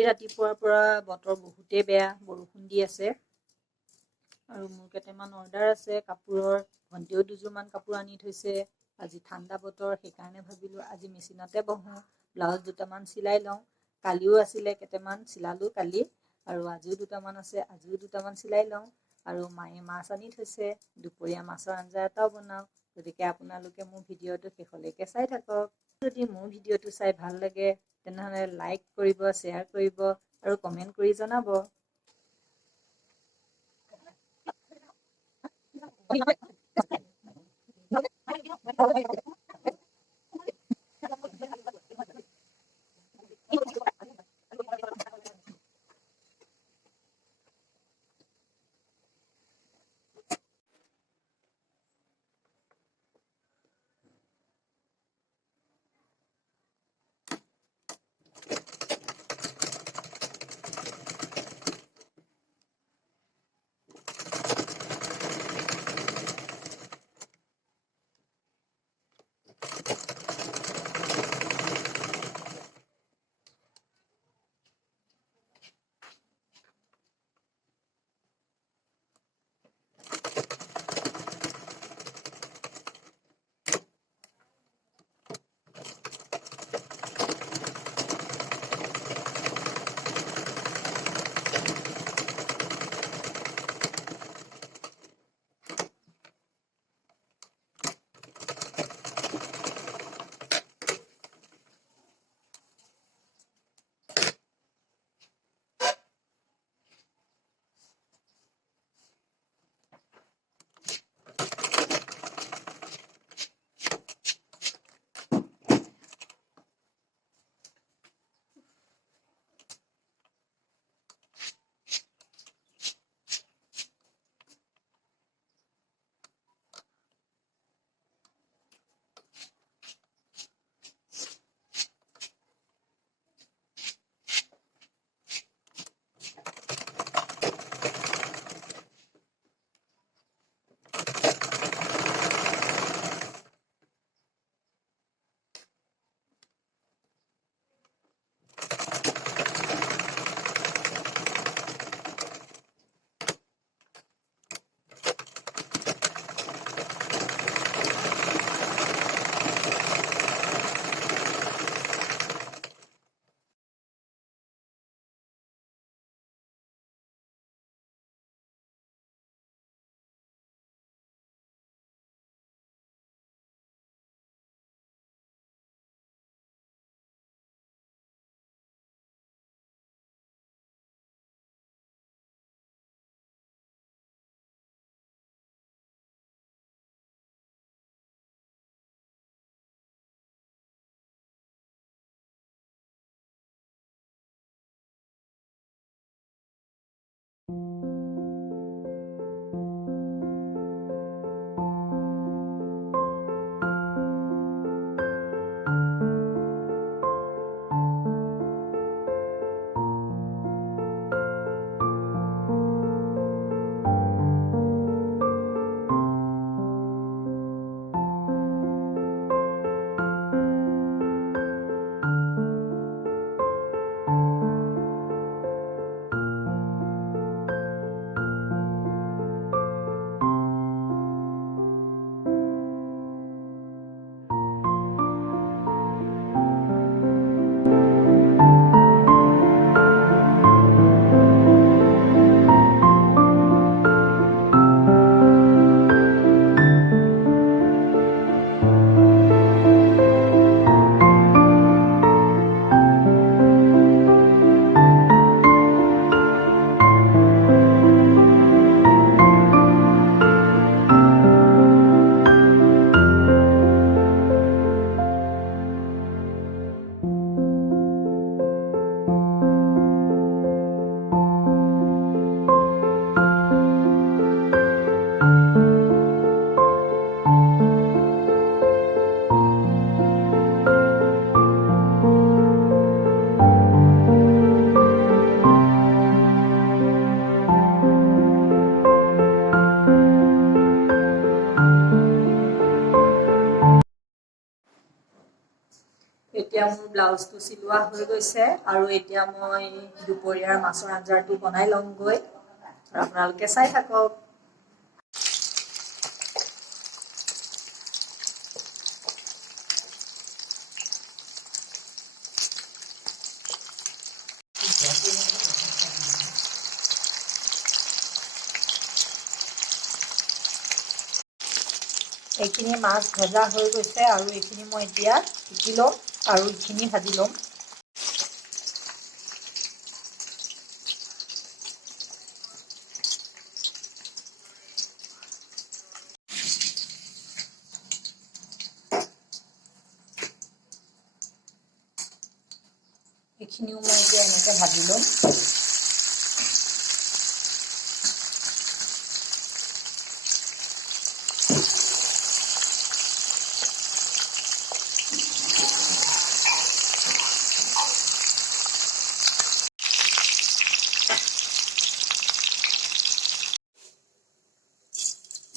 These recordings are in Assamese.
আজি ৰাতিপুৱাৰ পৰা বতৰ বহুতেই বেয়া, বৰষুণ দি আছে আৰু মোৰ কেইটামান অৰ্ডাৰ আছে কাপোৰৰ। ভণ্টিও দুযোৰমান কাপোৰ আনি থৈছে। আজি ঠাণ্ডা বতৰ, সেইকাৰণে ভাবিলোঁ আজি মেচিনতে বহোঁ, ব্লাউজ দুটামান চিলাই লওঁ। কালিও আছিলে কেইটামান, চিলালোঁ কালি, আৰু আজিও দুটামান আছে, আজিও দুটামান চিলাই লওঁ। আৰু মায়ে মাছ আনি থৈছে, দুপৰীয়া মাছৰ আঞ্জা এটাও বনাওঁ। গতিকে আপোনালোকে মোৰ ভিডিঅ'টো শেষলৈকে চাই থাকক। যদি মোৰ ভিডিঅ'টো চাই ভাল লাগে তেনেহ'লে লাইক কৰিব, শ্বেয়াৰ কৰিব আৰু কমেণ্ট কৰি জনাব। এতিয়া মোৰ ব্লাউজটো চিলোৱা হৈ গৈছে আৰু এতিয়া মই দুপৰীয়াৰ মাছৰ আঞ্জাটো বনাই লওঁগৈ আৰু আপোনালোকে চাই থাকক। এইখিনি মাছ ভজা হৈ গৈছে আৰু এইখিনি মই এতিয়া টুকি ল'ম আৰু এইখিনি ভাজি ল'ম। এইখিনিও মই এতিয়া এনেকৈ ভাজি ল'ম।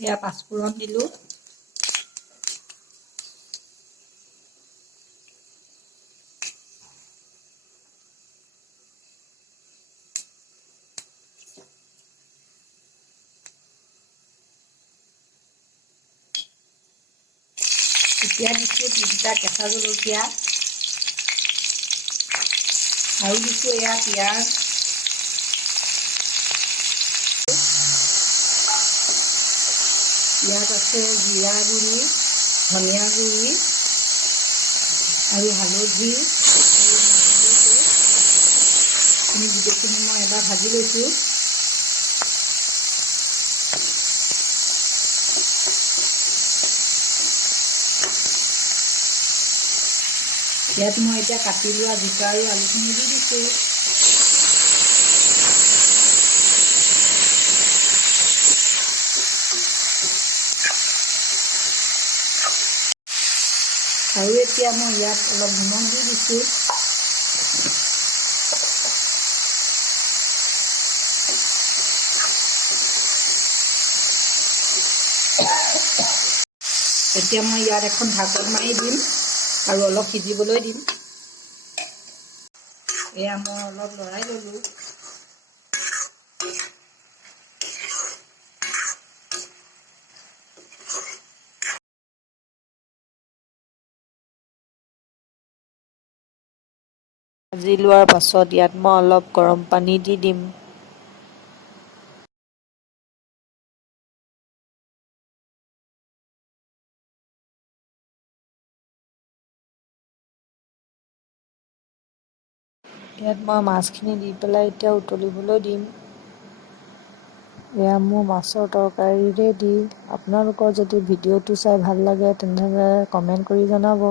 এয়া পাঁচফোৰণ দিলোঁ। এতিয়া দিছোঁ 3টা কেঁচা জলকীয়া আৰু দিছোঁ এয়া পিঁয়াজ। ইয়াত আছে জিৰা গুড়ি, ধনিয়া গুড়ি আৰু হালধি আৰু গোটেইখিনি মই এবাৰ ভাজি লৈছোঁ। ইয়াত মই এতিয়া কাটি লোৱা জিকা আৰু আলুখিনি দি দিছোঁ। আৰু এতিয়া মই ইয়াত অলপ নিমখ দি দিছোঁ। এতিয়া মই ইয়াত এখন ঢাকন মাৰি দিম আৰু অলপ সিজিবলৈ দিম। এয়া মই অলপ লৰাই ল'লোঁ। ভাজি লোৱাৰ পাছত ইয়াত মই অলপ গৰম পানী দি দিম। ইয়াত মই মাছখিনি দি পেলাই এতিয়া উতলিবলৈ দিম। এয়া মোৰ মাছৰ তৰকাৰী ৰেডি। আপোনালোকৰ যদি ভিডিঅ'টো চাই ভাল লাগে তেনেহ'লে কমেণ্ট কৰি জনাব।